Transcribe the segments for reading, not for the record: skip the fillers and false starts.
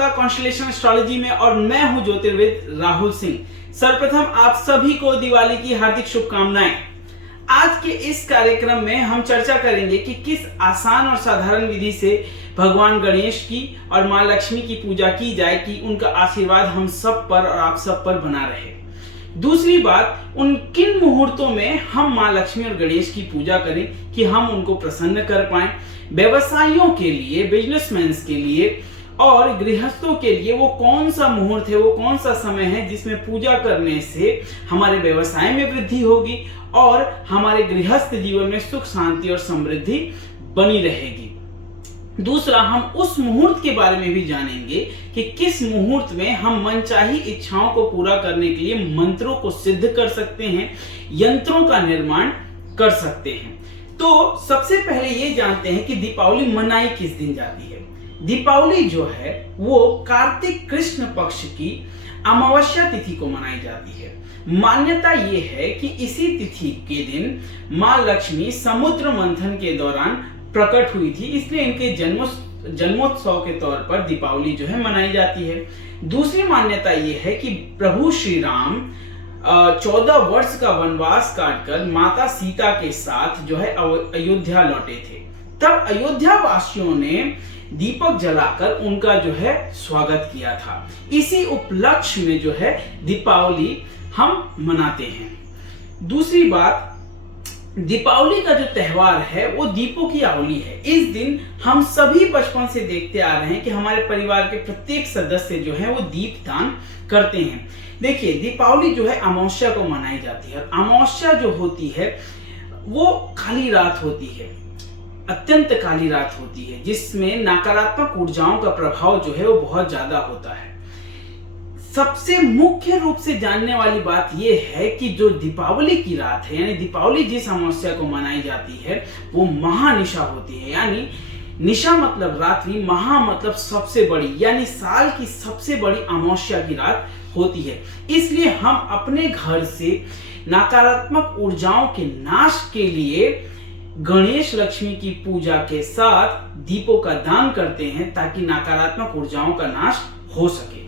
आपका constellation astrology में और मैं हूं ज्योतिर्विद राहुल सिंह। सर्वप्रथम आप सभी को दिवाली की हार्दिक शुभकामनाएं। आज के इस कार्यक्रम में हम चर्चा करेंगे कि किस आसान और साधारण विधि से भगवान गणेश की और मां लक्ष्मी की पूजा की जाए कि उनका आशीर्वाद हम सब पर और आप सब पर बना रहे। दूसरी बात, उन किन मुहूर्तों में हम मां लक्ष्मी और गणेश की पूजा करें कि हम उनको प्रसन्न कर पाएं। व्यवसायियों के लिए, बिजनेसमैन के लिए और गृहस्थों के लिए वो कौन सा मुहूर्त है, वो कौन सा समय है जिसमें पूजा करने से हमारे व्यवसाय में वृद्धि होगी और हमारे गृहस्थ जीवन में सुख शांति और समृद्धि बनी रहेगी। दूसरा, हम उस मुहूर्त के बारे में भी जानेंगे कि किस मुहूर्त में हम मनचाही इच्छाओं को पूरा करने के लिए मंत्रों को सिद्ध कर सकते हैं, यंत्रों का निर्माण कर सकते हैं। तो सबसे पहले ये जानते हैं कि दीपावली मनाई किस दिन जाती है। दीपावली जो है वो कार्तिक कृष्ण पक्ष की अमावस्या तिथि को मनाई जाती है। मान्यता ये है कि इसी तिथि के दिन मां लक्ष्मी समुद्र मंथन के दौरान प्रकट हुई थी, इसलिए इनके जन्मोत्सव के तौर पर दीपावली जो है मनाई जाती है। दूसरी मान्यता ये है कि प्रभु श्री राम 14 वर्ष का वनवास काटकर माता सीता के साथ जो है अयोध्या लौटे थे। तब अयोध्या वासियों ने दीपक जलाकर उनका जो है स्वागत किया था। इसी उपलक्ष्य में जो है दीपावली हम मनाते हैं। दूसरी बात, दीपावली का जो त्योहार है वो दीपों की आवली है। इस दिन हम सभी बचपन से देखते आ रहे हैं कि हमारे परिवार के प्रत्येक सदस्य जो है वो दीप दान करते हैं। देखिए, दीपावली जो है अमावस्या को मनाई जाती है। अमावस्या जो होती है वो काली रात होती है, अत्यंत काली रात होती है, जिसमें नकारात्मक ऊर्जाओं का प्रभाव जो है वो बहुत ज्यादा होता है। सबसे मुख्य रूप से जानने वाली बात यह है कि जो दीपावली की रात है, यानी दीपावली जिस अमावस्या को मनाई जाती है वो महानिशा होती है। यानी निशा मतलब रात्रि, महा मतलब सबसे बड़ी, यानी साल की सबसे बड़ी अमावस्या की रात होती है। इसलिए हम अपने घर से नकारात्मक ऊर्जाओं के नाश के लिए गणेश लक्ष्मी की पूजा के साथ दीपों का दान करते हैं ताकि नकारात्मक ऊर्जाओं का नाश हो सके।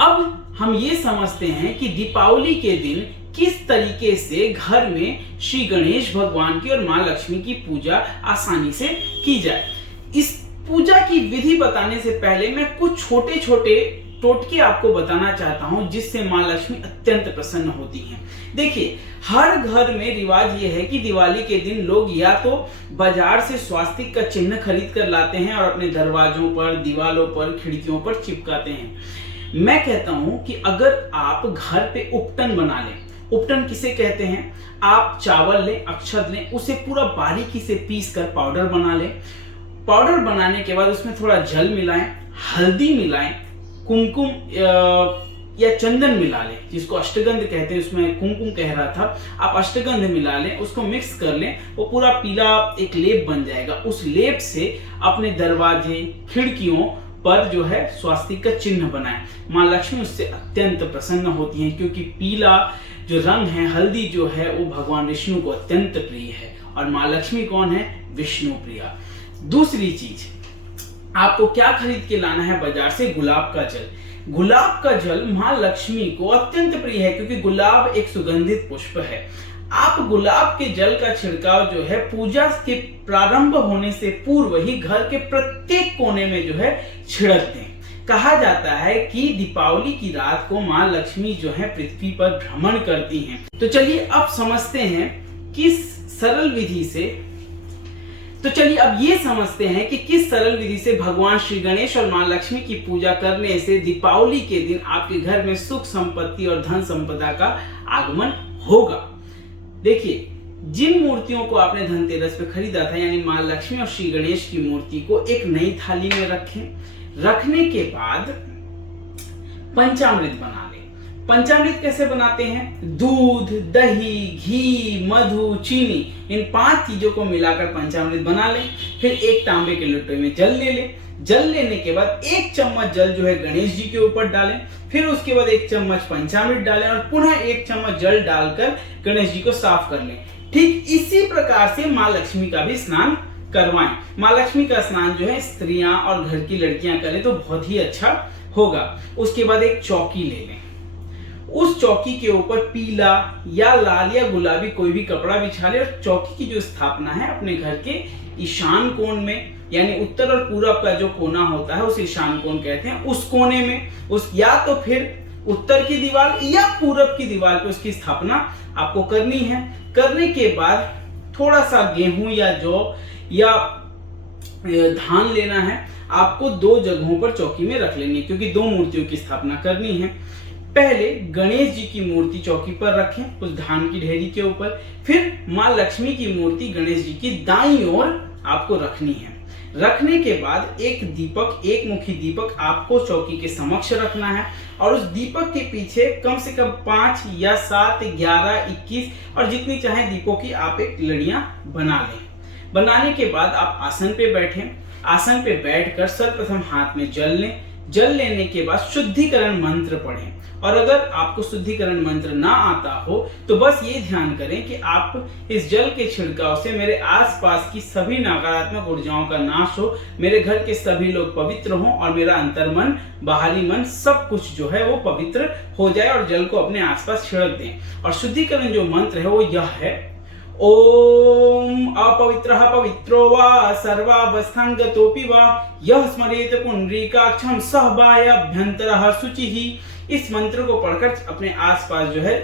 अब हम ये समझते हैं कि दीपावली के दिन किस तरीके से घर में श्री गणेश भगवान की और मां लक्ष्मी की पूजा आसानी से की जाए। इस पूजा की विधि बताने से पहले मैं कुछ छोटे छोटे टोटके आपको बताना चाहता हूं जिससे मां लक्ष्मी अत्यंत प्रसन्न होती हैं। देखिए, हर घर में रिवाज ये है कि दिवाली के दिन लोग या तो बाजार से स्वास्तिक का चिन्ह खरीद कर लाते हैं और अपने दरवाजों पर, दीवालों पर, खिड़कियों पर चिपकाते हैं। मैं कहता हूं कि अगर आप घर पे उपटन बना लें, उपटन किसे कहते हैं, आप चावल लें, अक्षत लें, उसे पूरा बारीकी से पीस कर पाउडर बना लें। पाउडर बनाने के बाद उसमें थोड़ा जल मिलाएं, हल्दी मिलाएं, कुमकुम या चंदन मिला लें, जिसको अष्टगंध कहते हैं, उसमें कुमकुम कह रहा था, आप अष्टगंध मिला लें, उसको मिक्स कर लें, वो पूरा पीला एक लेप बन जाएगा। उस लेप से अपने दरवाजे, खिड़कियों पर जो है स्वास्तिक का चिन्ह बनाएं। मां लक्ष्मी उससे अत्यंत प्रसन्न होती हैं, क्योंकि पीला जो रंग है, हल्दी जो है, वो भगवान विष्णु को अत्यंत प्रिय है और मां लक्ष्मी कौन है, विष्णु प्रिया। दूसरी चीज, आपको क्या खरीद के लाना है बाजार से, गुलाब का जल। गुलाब का जल मां लक्ष्मी को अत्यंत प्रिय है क्योंकि गुलाब एक सुगंधित पुष्प है। आप गुलाब के जल का छिड़काव जो है पूजा के प्रारंभ होने से पूर्व ही घर के प्रत्येक कोने में जो है छिड़क दें। कहा जाता है कि दीपावली की रात को मां लक्ष्मी जो है पृथ्वी पर भ्रमण करती हैं। तो चलिए अब समझते हैं किस सरल विधि से भगवान श्री गणेश और मां लक्ष्मी की पूजा करने से दीपावली के दिन आपके घर में सुख संपत्ति और धन संपदा का आगमन होगा। देखिए, जिन मूर्तियों को आपने धनतेरस पे खरीदा था, यानी मां लक्ष्मी और श्री गणेश की मूर्ति को एक नई थाली में रखें। रखने के बाद पंचामृत बना लें। पंचामृत कैसे बनाते हैं, दूध, दही, घी, मधु, चीनी, इन 5 चीजों को मिलाकर पंचामृत बना लें। फिर एक तांबे के लोटे में जल ले लें। जल लेने के बाद 1 चम्मच जल जो है गणेश जी के ऊपर डालें। फिर उसके बाद 1 चम्मच पंचामृत डालें और पुनः 1 चम्मच जल डालकर गणेश जी को साफ कर लें। ठीक इसी प्रकार से मां लक्ष्मी का भी स्नान करवाएं। माँ लक्ष्मी का स्नान जो है स्त्रियां और घर की लड़कियां करें तो बहुत ही अच्छा होगा। उसके बाद एक चौकी ले लें, उस चौकी के ऊपर पीला या लाल या गुलाबी कोई भी कपड़ा बिछा ले और चौकी की जो स्थापना है अपने घर के ईशान कोण में, यानी उत्तर और पूरब का जो कोना होता है उस ईशान कोण कहते हैं, उस कोने में उस या तो फिर उत्तर की दीवार या पूरब की दीवार पे उसकी स्थापना आपको करनी है। करने के बाद थोड़ा सा गेहूं या जौ या धान लेना है, आपको 2 जगहों पर चौकी में रख लेनी है क्योंकि 2 मूर्तियों की स्थापना करनी है। पहले गणेश जी की मूर्ति चौकी पर रखें उस धान की ढेरी के ऊपर, फिर माँ लक्ष्मी की मूर्ति गणेश जी की दाईं ओर आपको रखनी है। रखने के बाद एक मुखी दीपक आपको चौकी के समक्ष रखना है और उस दीपक के पीछे कम से कम 5 या 7, 11, 21 और जितनी चाहे दीपों की आप एक लड़ियां बना लें। बनाने के बाद आप आसन पे बैठें। आसन पे बैठकर सर्वप्रथम हाथ में जल लें। जल लेने के बाद शुद्धिकरण मंत्र पढ़ें और अगर आपको शुद्धिकरण मंत्र ना आता हो तो बस ये ध्यान करें कि आप इस जल के छिड़काव से मेरे आसपास की सभी नकारात्मक ऊर्जाओं का नाश हो, मेरे घर के सभी लोग पवित्र हों और मेरा अंतर्मन, बाहरी मन सब कुछ जो है वो पवित्र हो जाए और जल को अपने आसपास छिड़क दें। और शुद्धिकरण जो मंत्र है वो यह है, ओम अपवित्रः पवित्रो वा सर्वावस्थांगतोऽपि वा यः स्मरेत पुंडरीकाक्षं सः बाह्याभ्यन्तरः शुचिः। इस मंत्र को पढ़कर अपने आसपास जो है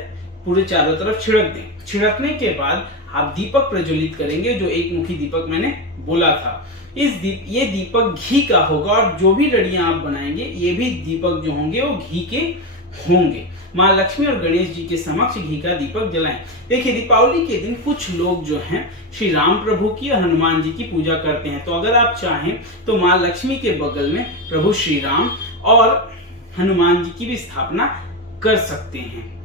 पूरे चारों तरफ छिड़क दें। छिड़कने के बाद आप दीपक प्रज्वलित करेंगे, जो एक मुखी दीपक मैंने बोला था। ये दीपक घी का होगा और जो भी लड़ियां आप बनाएंगे ये भी दीपक जो होंगे वो घी के होंगे। माँ लक्ष्मी और गणेश जी के समक्ष घी का दीपक जलाएं। देखिए, दीपावली के दिन कुछ लोग जो हैं श्री राम प्रभु की और हनुमान जी की पूजा करते हैं, तो अगर आप चाहें तो माँ लक्ष्मी के बगल में प्रभु श्री राम और हनुमान जी की भी स्थापना कर सकते हैं।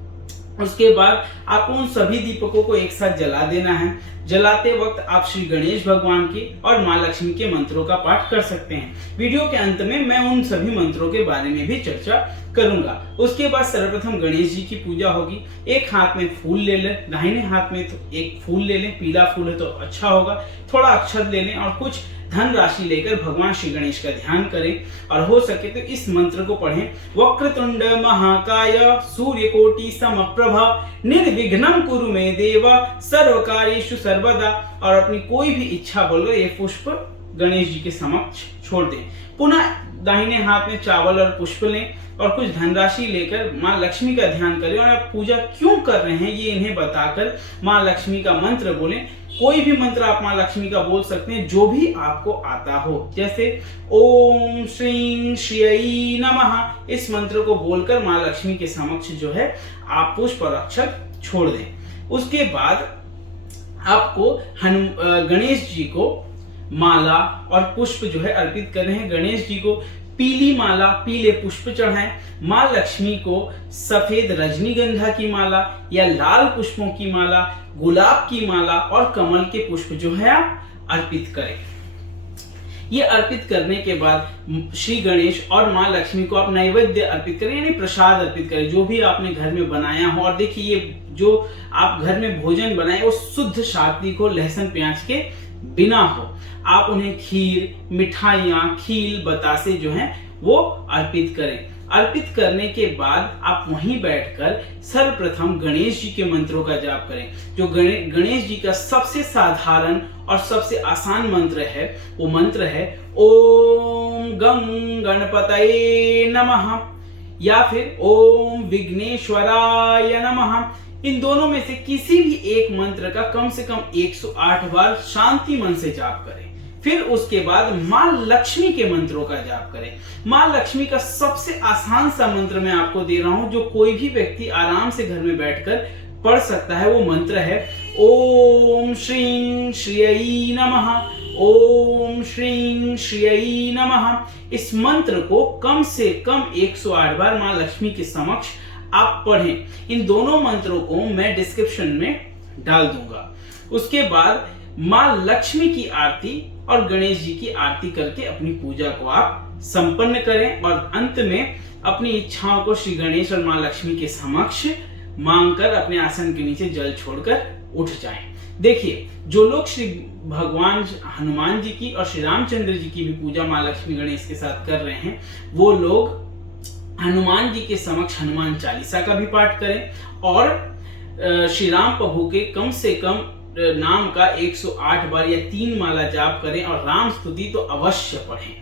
उसके बाद आपको उन सभी दीपकों को एक साथ जला देना है। जलाते वक्त आप श्री गणेश भगवान के और माँ लक्ष्मी के मंत्रों का पाठ कर सकते हैं। वीडियो के अंत में मैं उन सभी मंत्रों के बारे में भी चर्चा करूंगा। उसके बाद सर्वप्रथम गणेश जी की पूजा होगी। एक हाथ में फूल ले लें, दाहिने हाथ में तो एक फूल ले लें, पीला फूल है तो अच्छा होगा। थोड़ा अक्षत ले लें और कुछ धन राशि लेकर भगवान श्री गणेश का ध्यान करें और हो सके तो इस मंत्र को पढ़ें, वक्रतुंड महाकाय सूर्यकोटि समप्रभा निर्विघ्नं कुरु मे देव सर्वकार्येषु सर्वदा। और अपनी कोई भी इच्छा बोलकर ये पुष्प गणेश जी के समक्ष छोड़ दें। पुनः दाहिने हाथ में चावल और पुष्प लें और कुछ धनराशि लेकर माँ लक्ष्मी का ध्यान करें और आप पूजा क्यों कर रहे हैं ये इन्हें बताकर माँ लक्ष्मी का मंत्र बोलें। कोई भी मंत्र आप माँ लक्ष्मी का बोल सकते हैं जो भी आपको आता हो, जैसे ओम श्रीं श्रियै नमः। इस मंत्र को बोलकर माँ लक्ष्मी के समक्ष जो है आप पुष्प और अक्षत छोड़ दें। उसके बाद आपको गणेश जी को माला और पुष्प जो है अर्पित करने हैं। गणेश जी को पीली माला, पीले पुष्प चढ़ाएं। माँ लक्ष्मी को सफेद रजनीगंधा की माला या लाल पुष्पों की माला, गुलाब की माला और कमल के पुष्प जो है आप अर्पित करें। ये अर्पित करने के बाद श्री गणेश और माँ लक्ष्मी को आप नैवेद्य अर्पित करें, यानी प्रसाद अर्पित करें, जो भी आपने घर में बनाया हो। और देखिए, ये जो आप घर में भोजन बनाए वो शुद्ध सात्विक हो, लहसुन प्याज के बिना हो। आप उन्हें खीर, मिठाइयाँ, खील, बतासे जो हैं वो अर्पित करें। अर्पित करने के बाद आप वहीं बैठकर सर्वप्रथम गणेश जी के मंत्रों का जाप करें। जो गणेश जी का सबसे साधारण और सबसे आसान मंत्र है वो मंत्र है ओम गं गणपतये नमः या फिर ओम विघ्नेश्वराय नमः। इन दोनों में से किसी भी एक मंत्र का कम से कम 108 बार शांति मन से जाप करें। फिर उसके बाद माँ लक्ष्मी के मंत्रों का जाप करें। माँ लक्ष्मी का सबसे आसान सा मंत्र मैं आपको दे रहा हूं, जो कोई भी व्यक्ति आराम से घर में बैठकर पढ़ सकता है। वो मंत्र है ओम श्रीं श्रियै नमः। ओम श्रीं श्रियै नमः। इस मंत्र को कम से कम 108 बार माँ लक्ष्मी के समक्ष आप पढ़ें। इन दोनों मंत्रों को मैं डिस्क्रिप्शन में डाल दूंगा। उसके बाद माँ लक्ष्मी की आरती और गणेश जी की आरती करके अपनी पूजा को आप संपन्न करें और अंत में अपनी इच्छाओं को श्री गणेश और माँ लक्ष्मी के समक्ष मांगकर अपने आसन के नीचे जल छोड़कर उठ जाएं। देखिए, जो लोग श्री भगवान हनुमान जी की और श्री रामचंद्र जी की भी पूजा माँ लक्ष्मी गणेश के साथ कर रहे हैं, वो लोग हनुमान जी के समक्ष हनुमान चालीसा का भी पाठ करें और श्री राम प्रभु के कम से कम नाम का 108 बार या 3 माला जाप करें और राम स्तुति तो अवश्य पढ़ें।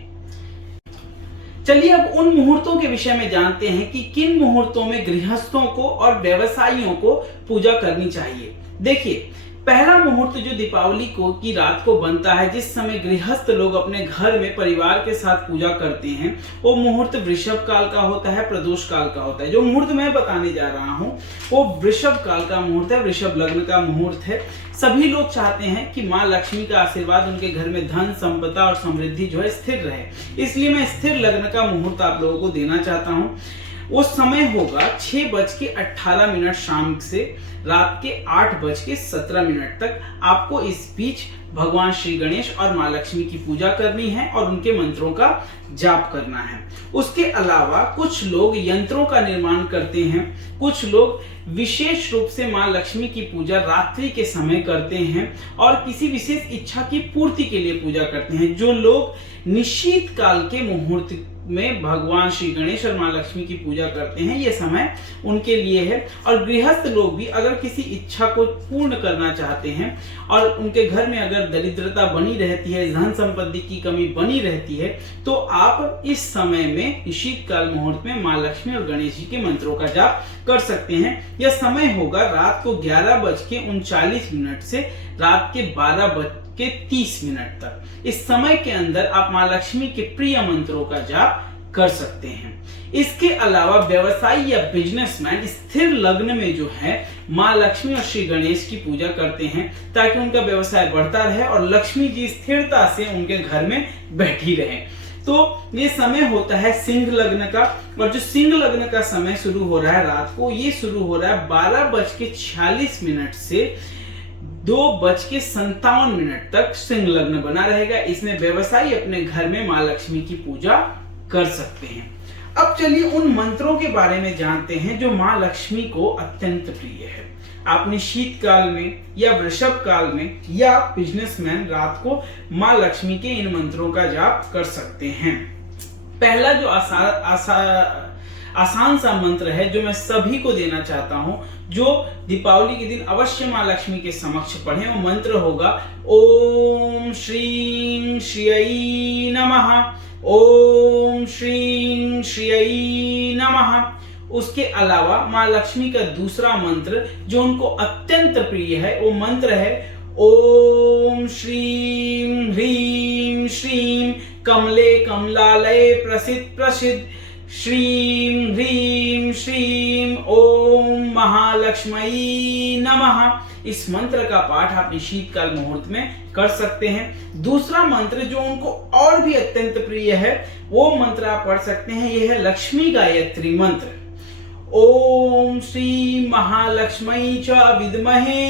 चलिए अब उन मुहूर्तों के विषय में जानते हैं कि किन मुहूर्तों में गृहस्थों को और व्यवसायियों को पूजा करनी चाहिए। देखिए, पहला मुहूर्त जो दीपावली को की रात को बनता है, जिस समय गृहस्थ लोग अपने घर में परिवार के साथ पूजा करते हैं, वो मुहूर्त वृषभ काल का होता है, प्रदोष काल का होता है। जो मुहूर्त मैं बताने जा रहा हूँ वो वृषभ काल का मुहूर्त है, वृषभ लग्न का मुहूर्त है। सभी लोग चाहते हैं कि माँ लक्ष्मी का आशीर्वाद उनके घर में धन संपदा और समृद्धि जो है स्थिर रहे, इसलिए मैं स्थिर लग्न का मुहूर्त आप लोगों को देना चाहता हूँ। वो समय होगा 6:18 शाम से रात के 8:17 तक। आपको इस बीच भगवान श्री गणेश और माँ लक्ष्मी की पूजा करनी है और उनके मंत्रों का जाप करना है। उसके अलावा कुछ लोग यंत्रों का निर्माण करते हैं, कुछ लोग विशेष रूप से माँ लक्ष्मी की पूजा रात्रि के समय करते हैं और किसी विशेष इच्छा की पूर्ति के लिए पूजा करते हैं। जो लोग निशीत काल के मुहूर्त में भगवान श्री गणेश और माँ लक्ष्मी की पूजा करते हैं, ये समय उनके लिए है। और गृहस्थ लोग भी अगर किसी इच्छा को पूर्ण करना चाहते हैं और उनके घर में अगर दरिद्रता बनी रहती है, धन संपत्ति की कमी बनी रहती है, तो आप इस समय में निशीत काल मुहूर्त में माँ लक्ष्मी और गणेश जी के मंत्रों का जाप कर सकते हैं। यह समय होगा रात को 11:39 से रात के 12:30 तक। इस समय के अंदर आप माँ लक्ष्मी के प्रिय मंत्रों का जाप कर सकते हैं। इसके अलावा व्यवसायी या बिजनेसमैन स्थिर लग्न में जो है माँ लक्ष्मी और श्री गणेश की पूजा करते हैं ताकि उनका व्यवसाय बढ़ता रहे और लक्ष्मी जी स्थिरता से उनके घर में बैठी रहे। तो ये समय होता है सिंह लग्न का, और जो सिंह लग्न का समय शुरू हो रहा है रात को, ये शुरू हो रहा है 12:46 से 2:57 तक सिंह लग्न बना रहेगा। इसमें व्यवसायी अपने घर में माँ लक्ष्मी की पूजा कर सकते हैं। अब चलिए उन मंत्रों के बारे में जानते हैं जो माँ लक्ष्मी को अत्यंत प्रिय है। आप शीतकाल में या वृषभ काल में या बिजनेसमैन रात को माँ लक्ष्मी के इन मंत्रों का जाप कर सकते हैं। पहला जो आसान सा मंत्र है जो मैं सभी को देना चाहता हूं, जो दीपावली के दिन अवश्य माँ लक्ष्मी के समक्ष पढ़ें, वो मंत्र होगा ओम श्रीं श्रियै नमः, ओम श्रीं श्रियै नमः। उसके अलावा माँ लक्ष्मी का दूसरा मंत्र जो उनको अत्यंत प्रिय है, वो मंत्र है ओम श्रीं ह्रीं श्रीं कमले कमलालये प्रसिद्ध प्रसिद्ध श्रीं ह्रीं श्रीं ओम महालक्ष्मी नमः। इस मंत्र का पाठ आप शीतकाल मुहूर्त में कर सकते हैं। दूसरा मंत्र जो उनको और भी अत्यंत प्रिय है, वो मंत्र आप पढ़ सकते हैं, यह है लक्ष्मी गायत्री मंत्र। ओम श्री महालक्ष्मी च विद्महे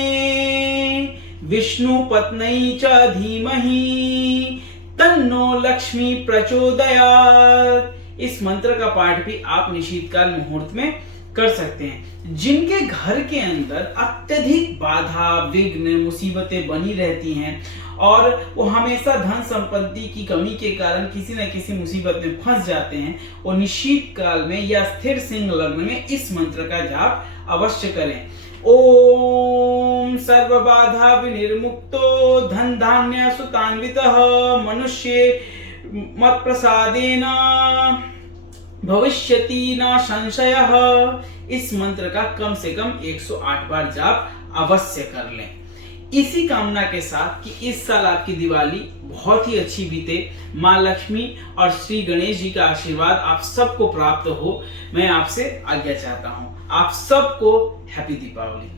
विष्णु पत्नी च धीमहि तन्नो लक्ष्मी प्रचोदयात्। इस मंत्र का पाठ भी आप शीतकाल मुहूर्त में कर सकते हैं। जिनके घर के अंदर अत्यधिक बाधा विघ्न मुसीबतें बनी रहती हैं और वो हमेशा धन संपत्ति की कमी के कारण किसी न किसी मुसीबत में फंस जाते हैं, वो निशीत काल में या स्थिर सिंह लग्न में इस मंत्र का जाप अवश्य करें। ओम सर्व बाधा विनिर्मुक्तो धन धान्य सुतान्वितः मनुष्ये मत प्रसादेन भविष्यति न संशयः। इस मंत्र का कम से कम 108 बार जाप अवश्य कर लें। इसी कामना के साथ कि इस साल आपकी दिवाली बहुत ही अच्छी बीते, माँ लक्ष्मी और श्री गणेश जी का आशीर्वाद आप सबको प्राप्त हो, मैं आपसे आज्ञा चाहता हूँ। आप सबको हैप्पी दीपावली।